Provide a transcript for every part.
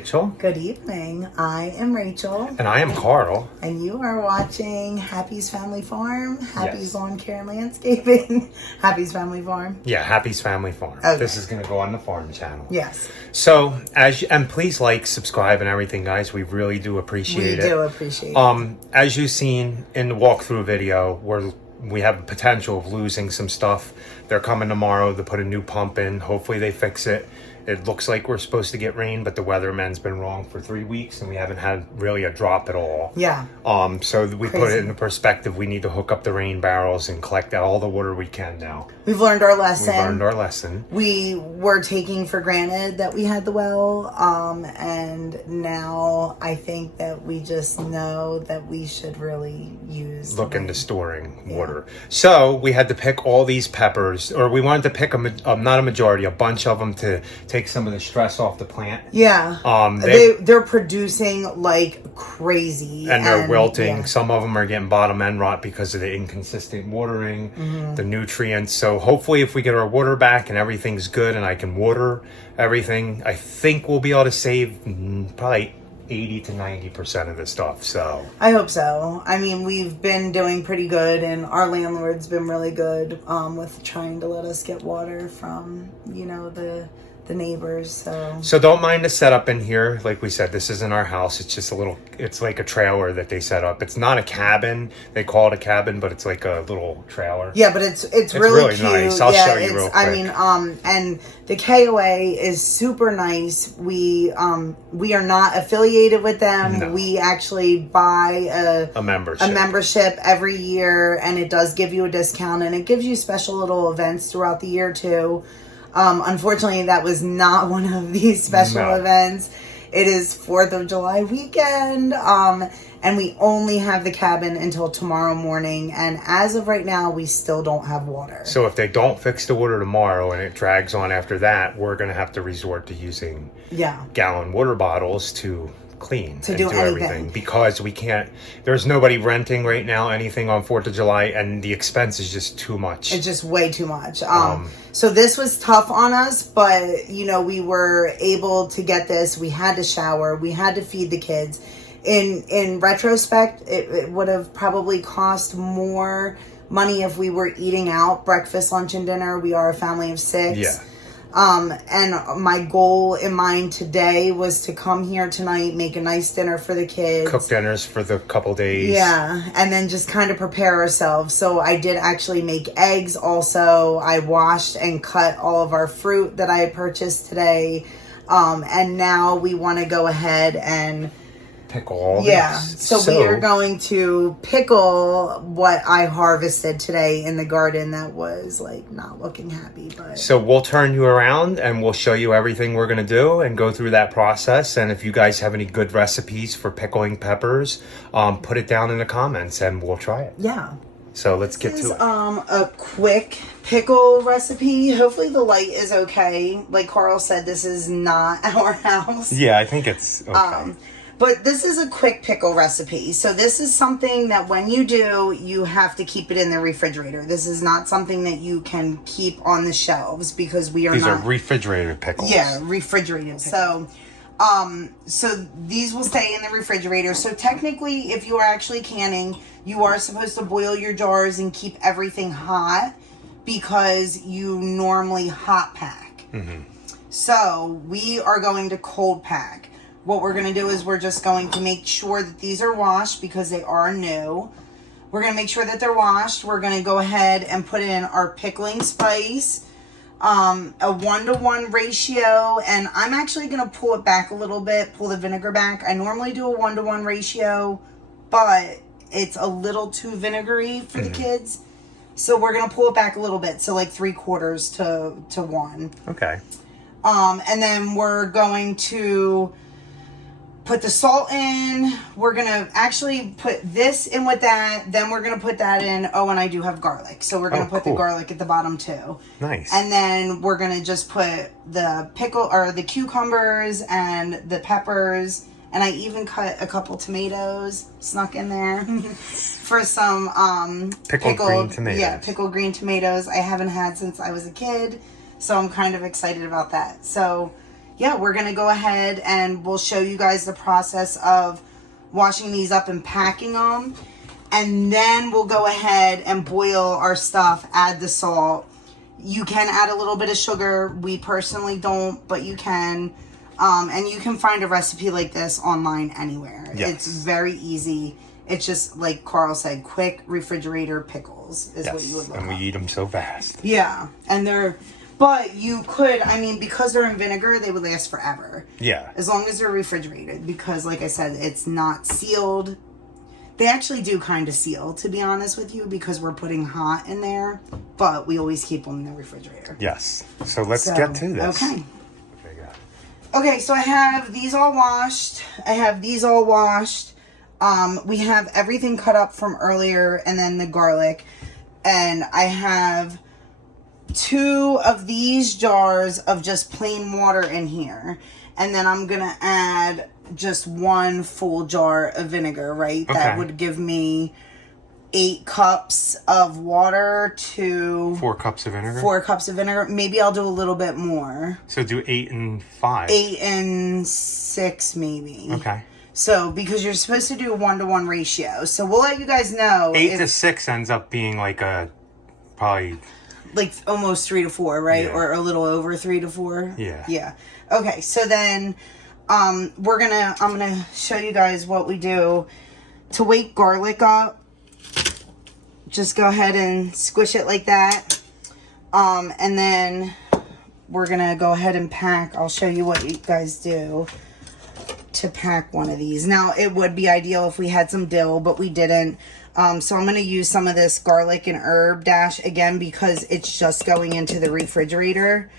Rachel. Good evening. I am Rachel. And I am Carl. And you are watching Happy's Family Farm, Happy's Yes. Lawn Care and Landscaping, Happy's Family Farm. Yeah, Happy's Family Farm. Okay. This is going to go on the farm channel. Yes. So, and please like, subscribe, and everything, guys. We really do appreciate it. We do appreciate it. As you've seen in the walkthrough video, we have the potential of losing some stuff. They're coming tomorrow to put a new pump in. Hopefully they fix it. It looks like we're supposed to get rain, but the weatherman's been wrong for 3 weeks, and we haven't had really a drop at all. Yeah. So we put it into perspective. We need to hook up the rain barrels and collect all the water we can now. We've learned our lesson. We were taking for granted that we had the well, and now I think that we just know that we should really look into storing water. So we had to pick all these peppers, or we wanted to pick not a majority, a bunch of them to take some of the stress off the plant. Yeah. They're producing like crazy. And they're wilting. Yeah. Some of them are getting bottom end rot because of the inconsistent watering, the nutrients. So hopefully if we get our water back and everything's good and I can water everything, I think we'll be able to save probably 80 to 90% of the stuff. So I hope so. I mean, we've been doing pretty good, and our landlord's been really good with trying to let us get water from, the neighbors. So don't mind the setup in here. Like we said, this isn't our house. It's just it's like a trailer that they set up. It's not a cabin. They call it a cabin, but it's like a little trailer. Yeah, but it's really cute. Nice. I'll show you real quick. I mean, and the KOA is super nice. We are not affiliated with them. No. We actually buy a membership every year, and it does give you a discount, and it gives you special little events throughout the year too. Unfortunately, that was not one of these special events. It is 4th of July weekend, and we only have the cabin until tomorrow morning. And as of right now, we still don't have water. So if they don't fix the water tomorrow and it drags on after that, we're going to have to resort to using gallon water bottles to clean and do everything, because we can't. There's nobody renting right now anything on 4th of July, and the expense is just too much. It's just way too much. So this was tough on us, but we were able to get this. We had to shower, we had to feed the kids. In retrospect, it would have probably cost more money if we were eating out breakfast, lunch, and dinner. We are a family of 6. Yeah. And my goal in mind today was to come here tonight, make a nice dinner for the kids. Cook dinners for the couple days. Yeah, and then just kind of prepare ourselves. So I did actually make eggs also. I washed and cut all of our fruit that I had purchased today. And now we want to go ahead and pickle all this. So we are going to pickle what I harvested today in the garden that was not looking happy. But so we'll turn you around and we'll show you everything we're going to do and go through that process. And if you guys have any good recipes for pickling peppers, put it down in the comments and we'll try it. Yeah. So let's get to it. A quick pickle recipe. Hopefully the light is okay. Like Carl said, this is not our house. Yeah, I think it's okay. But this is a quick pickle recipe. So this is something that when you do, you have to keep it in the refrigerator. This is not something that you can keep on the shelves because we are These are refrigerated pickles. Yeah, refrigerated. So these will stay in the refrigerator. So technically, if you are actually canning, you are supposed to boil your jars and keep everything hot because you normally hot pack. Mm-hmm. So we are going to cold pack. What we're going to do is we're just going to make sure that these are washed because they are new. We're going to make sure that they're washed. We're going to go ahead and put in our pickling spice, a 1-to-1 ratio. And I'm actually going to pull it back a little bit, pull the vinegar back. I normally do a 1-to-1 ratio, but it's a little too vinegary for the kids. So we're going to pull it back a little bit. So like 3/4 to 1. Okay. And then we're going to put the salt in. We're going to actually put this in with that. Then we're going to put that in. Oh, and I do have garlic. So we're going to put the garlic at the bottom too. Nice. And then we're going to just put the pickle or the cucumbers and the peppers. And I even cut a couple tomatoes, snuck in there for some pickled green tomatoes. Yeah, pickled green tomatoes I haven't had since I was a kid. So I'm kind of excited about that. So yeah, we're going to go ahead and we'll show you guys the process of washing these up and packing them. And then we'll go ahead and boil our stuff, add the salt. You can add a little bit of sugar. We personally don't, but you can. And you can find a recipe like this online anywhere. Yes. It's very easy. It's just, like Carl said, quick refrigerator pickles is what you would look and we up. eat them so fast. Yeah, and but you could, I mean, because they're in vinegar, they would last forever. Yeah. As long as they're refrigerated, because like I said, it's not sealed. They actually do kind of seal, to be honest with you, because we're putting hot in there, but we always keep them in the refrigerator. Yes. So let's get to this. Okay. Okay, so I have these all washed. We have everything cut up from earlier, and then the garlic. And I have 2 of these jars of just plain water in here. And then I'm going to add just 1 full jar of vinegar, right? Okay. That would give me 8 cups of water to 4 cups of vinegar. 4 cups of vinegar. Maybe I'll do a little bit more. So do 8 and 5. 8 and 6 maybe. Okay. So because you're supposed to do a 1-to-1 ratio, so we'll let you guys know. 8 to 6 ends up being like probably like almost 3 to 4, right? Yeah. Or a little over 3 to 4. Yeah. Yeah. Okay. So then, I'm gonna show you guys what we do to wake garlic up. Just go ahead and squish it like that. And then we're gonna go ahead and pack. I'll show you what you guys do to pack one of these. Now, it would be ideal if we had some dill, but we didn't. So I'm going to use some of this garlic and herb dash again because it's just going into the refrigerator.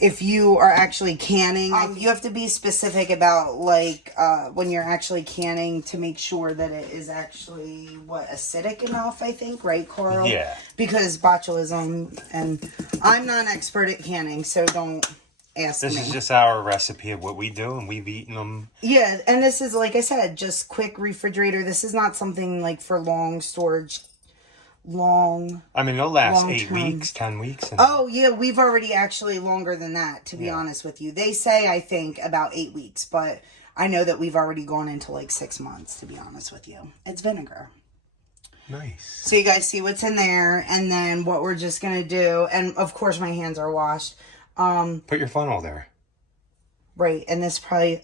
If you are actually canning, you have to be specific about like when you're actually canning to make sure that it is actually acidic enough, I think, right, Carl? Yeah. Because botulism, and I'm not an expert at canning, so don't ask me. This is just our recipe of what we do, and we've eaten them. Yeah, and this is, like I said, just quick refrigerator. This is not something like for long storage. I mean, it'll last 8 term. weeks, 10 weeks. Oh, yeah, we've already actually longer than that, to be honest with you. They say, I think, about 8 weeks, but I know that we've already gone into like 6 months, to be honest with you. It's vinegar. Nice. So you guys see what's in there, and then what we're just going to do, and of course my hands are washed. Put your funnel there. Right, and this probably...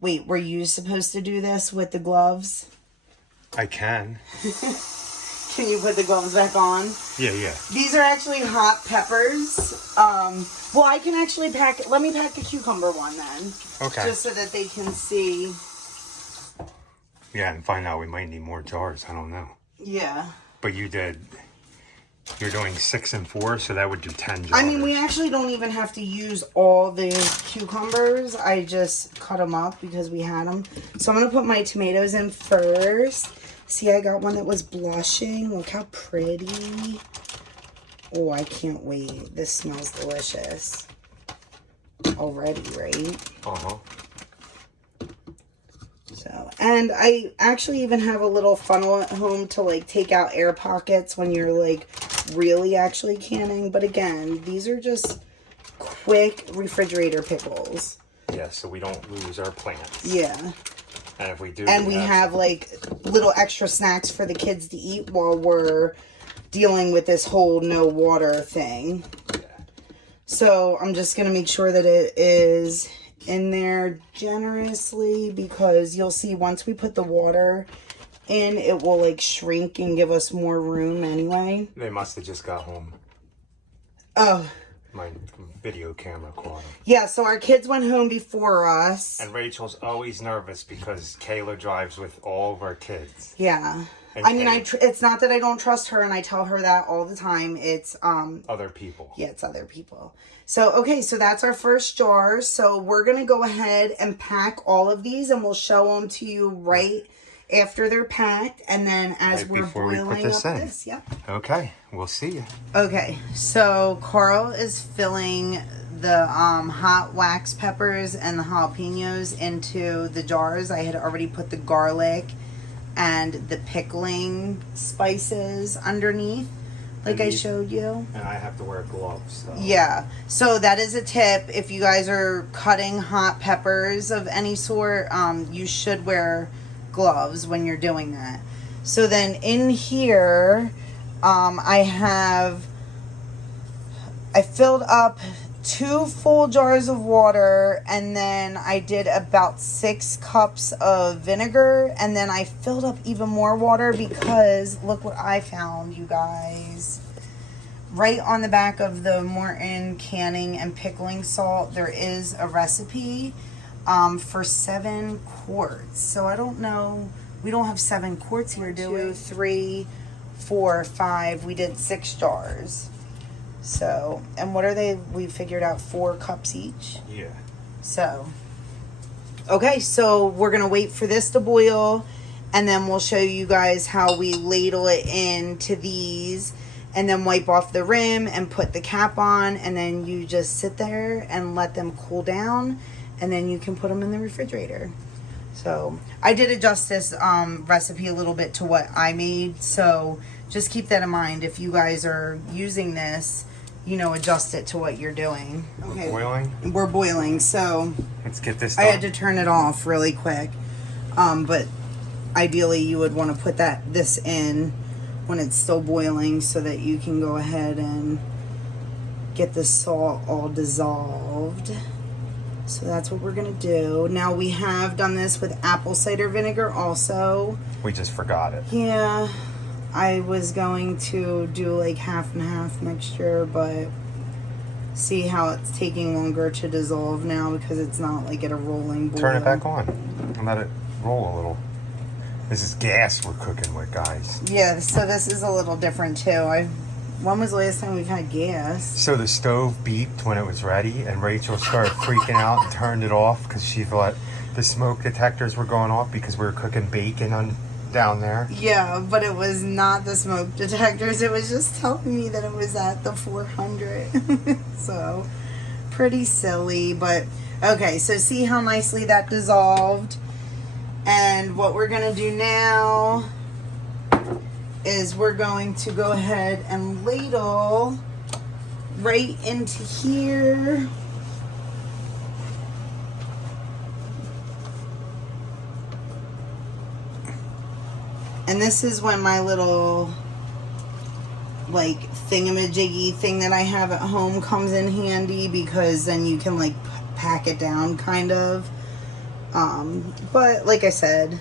Wait, were you supposed to do this with the gloves? I can. Can you put the gloves back on? Yeah, yeah. These are actually hot peppers. Well, I can actually pack... Let me pack the cucumber one then. Okay. Just so that they can see. Yeah, and find out we might need more jars. I don't know. Yeah. But you're doing 6 and 4, so that would do 10 jars. I mean, we actually don't even have to use all the cucumbers. I just cut them up because we had them. So I'm going to put my tomatoes in first. See, I got one that was blushing. Look how pretty. Oh, I can't wait. This smells delicious. Already, right? Uh-huh. So, and I actually even have a little funnel at home to like take out air pockets when you're like really actually canning. But again, these are just quick refrigerator pickles. Yeah, so we don't lose our plants. Yeah. And if we do... And we have like little extra snacks for the kids to eat while we're dealing with this whole no water thing. Yeah. So I'm just going to make sure that it is in there generously, because you'll see once we put the water in, it will like shrink and give us more room anyway. They must have just got home. Oh. My video camera caught them. Yeah, so our kids went home before us. And Rachel's always nervous because Kayla drives with all of our kids. Yeah. And I mean, it's not that I don't trust her, and I tell her that all the time. It's other people. Yeah, it's other people. So, okay, so that's our first jar. So we're going to go ahead and pack all of these, and we'll show them to you right after they're packed, and then as we're boiling up this. Yep. Okay, we'll see you. Okay, so Carl is filling the hot wax peppers and the jalapenos into the jars. I had already put the garlic and the pickling spices underneath. like I showed you. And I have to wear gloves. So. Yeah. So that is a tip. If you guys are cutting hot peppers of any sort, you should wear gloves when you're doing that. So then in here, I filled up 2 full jars of water, and then I did about 6 cups of vinegar, and then I filled up even more water because look what I found, you guys. Right on the back of the Morton canning and pickling salt, there is a recipe for 7 quarts. So I don't know, we don't have 7 quarts here, do we? 2, 3, 4, 5, we did 6 jars. So, and what are they? We figured out 4 cups each. Yeah. So, okay, so we're going to wait for this to boil, and then we'll show you guys how we ladle it into these, and then wipe off the rim and put the cap on, and then you just sit there and let them cool down, and then you can put them in the refrigerator. So, I did adjust this recipe a little bit to what I made, so just keep that in mind. If you guys are using this, you know, adjust it to what you're doing. Okay. We're boiling? We're boiling, so let's get this done. I had to turn it off really quick. But ideally you would want to put this in when it's still boiling so that you can go ahead and get the salt all dissolved. So that's what we're going to do. Now we have done this with apple cider vinegar also. We just forgot it. Yeah. I was going to do like half and half mixture, but see how it's taking longer to dissolve now because it's not like at a rolling boil. Turn it back on and let it roll a little. This is gas we're cooking with, guys. Yeah, so this is a little different too. When was the last time we've had gas? So the stove beeped when it was ready, and Rachel started freaking out and turned it off because she thought the smoke detectors were going off because we were cooking bacon down there. Yeah, but it was not the smoke detectors. It was just telling me that it was at the 400. So, pretty silly, but okay, so see how nicely that dissolved? And what we're going to do now is we're going to go ahead and ladle right into here. And this is when my little like thingamajiggy thing that I have at home comes in handy, because then you can like pack it down kind of. But like I said,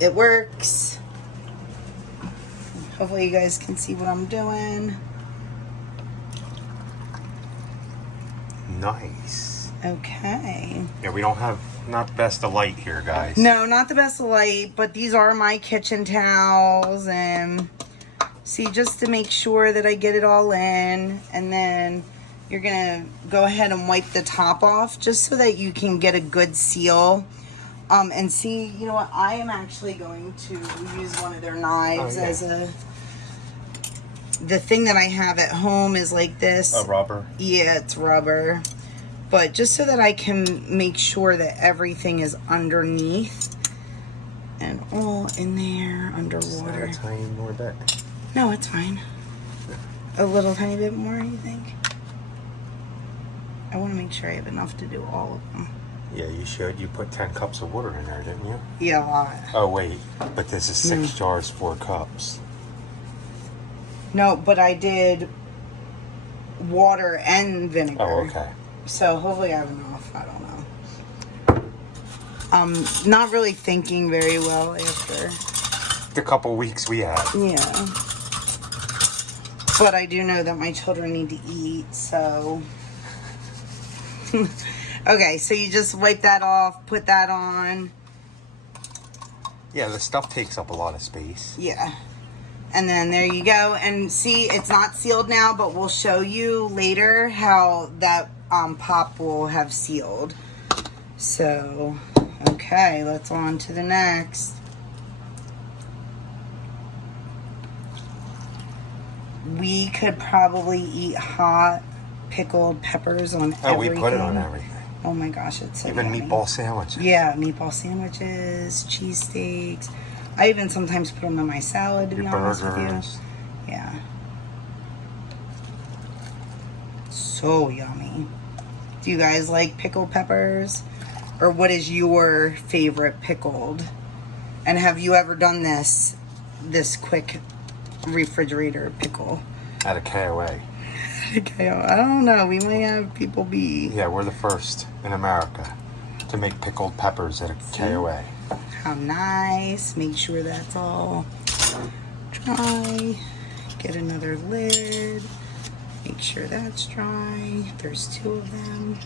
it works. Hopefully you guys can see what I'm doing. Nice. Okay. Yeah, we don't have, not the best of light here, guys. No, not the best of light, but these are my kitchen towels, and see, just to make sure that I get it all in, and then you're gonna go ahead and wipe the top off just so that you can get a good seal. And see, you know what, I am actually going to use one of their knives as the thing that I have at home is like this. A rubber? Yeah, it's rubber. But just so that I can make sure that everything is underneath and all in there underwater. Is that a tiny more bit? No, it's fine. A little tiny bit more, you think? I want to make sure I have enough to do all of them. Yeah, you should. You put 10 cups of water in there, didn't you? Yeah, a lot. Oh, wait. But this is 6 jars, 4 cups. No, but I did water and vinegar. Oh, okay. So hopefully I have enough. I don't know. Not really thinking very well after the couple weeks we had. Yeah. But I do know that my children need to eat, so. Okay, so you just wipe that off, put that on. Yeah, the stuff takes up a lot of space. Yeah. And then there you go. And see, it's not sealed now, but we'll show you later how that pop will have sealed. So, okay, let's on to the next. We could probably eat hot pickled peppers on everything. Oh, we put it on everything. Oh my gosh, it's so even yummy. Meatball sandwiches. Yeah, meatball sandwiches, cheesesteaks. I even sometimes put them in my salad, to be honest with you. Yeah. so yummy. Do you guys like pickled peppers? Or what is your favorite pickled? And have you ever done this quick refrigerator pickle? At a KOA. Okay, I don't know. We might have people be... Yeah, we're the first in America to make pickled peppers at a KOA. How nice. Make sure that's all dry. Get another lid. Make sure that's dry. There's 2 of them.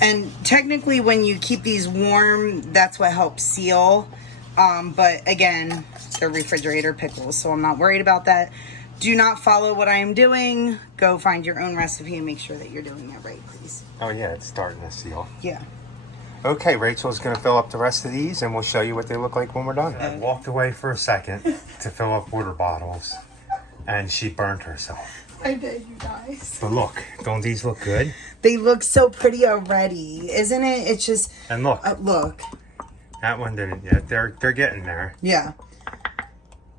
And technically when you keep these warm, that's what helps seal. But again, they're refrigerator pickles, so I'm not worried about that. Do not follow what I am doing. Go find your own recipe and make sure that you're doing it right, please. Oh yeah, it's starting to seal. Yeah. Okay, Rachel's going to fill up the rest of these and we'll show you what they look like when we're done. I walked away for a second to fill up water bottles and she burnt herself. I did, you guys. But look, don't these look good? They look so pretty already, isn't it? It's just... And look. Look. That one didn't yet. They're getting there. Yeah.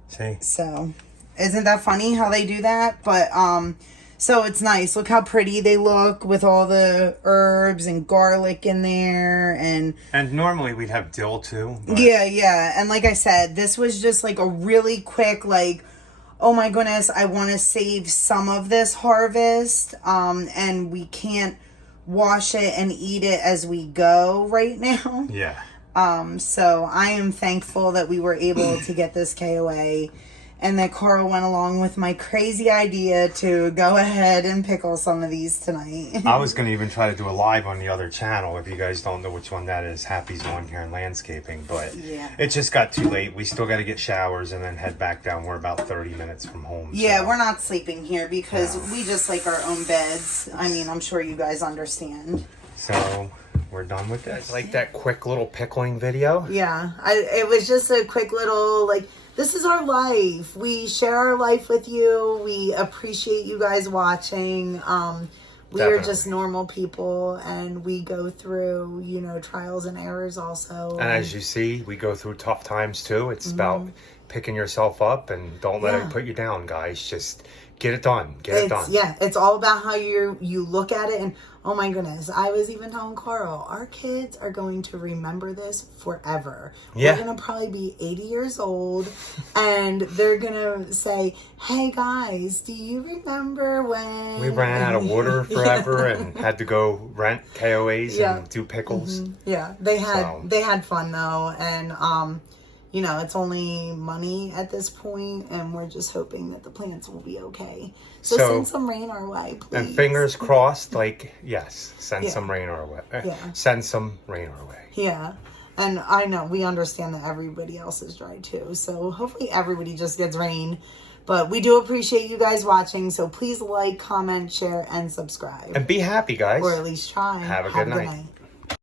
See? So, isn't that funny how they do that? But, so it's nice. Look how pretty they look with all the herbs and garlic in there. And normally we'd have dill too. But... Yeah. And like I said, this was just like a really quick, like, oh my goodness, I want to save some of this harvest. And we can't wash it and eat it as we go right now. Yeah. So I am thankful that we were able to get this KOA and that Carl went along with my crazy idea to go ahead and pickle some of these tonight. I was going to even try to do a live on the other channel. If you guys don't know which one that is, Happy's Lawn Care and Landscaping. But yeah, it just got too late. We still got to get showers and then head back down. We're about 30 minutes from home. Yeah, so. we're not sleeping here because we just like our own beds. I mean, I'm sure you guys understand. So... we're done with this. Like that quick little pickling video. Yeah, it was just a quick little, like, this is our life. We share our life with you. We appreciate you guys watching. We are just normal people and we go through, you know, trials and errors also. And as you see, we go through tough times too. It's about picking yourself up and don't let it put you down, guys. Just get it done. Get it done. Yeah, it's all about how you look at it. And oh my goodness, I was even telling Carl, our kids are going to remember this forever. Yeah. We're going to probably be 80 years old and they're going to say, hey guys, do you remember when... we ran out of water forever and had to go rent KOAs and do pickles. Yeah, they had fun though. And, you know, it's only money at this point, and we're just hoping that the plants will be okay. So send some rain our way, please. And fingers crossed, like, yes, send some rain our way. Send some rain our way. Yeah. And I know, we understand that everybody else is dry too. So hopefully everybody just gets rain. But we do appreciate you guys watching. So please like, comment, share, and subscribe. And be happy, guys. Or at least try. Have a good night.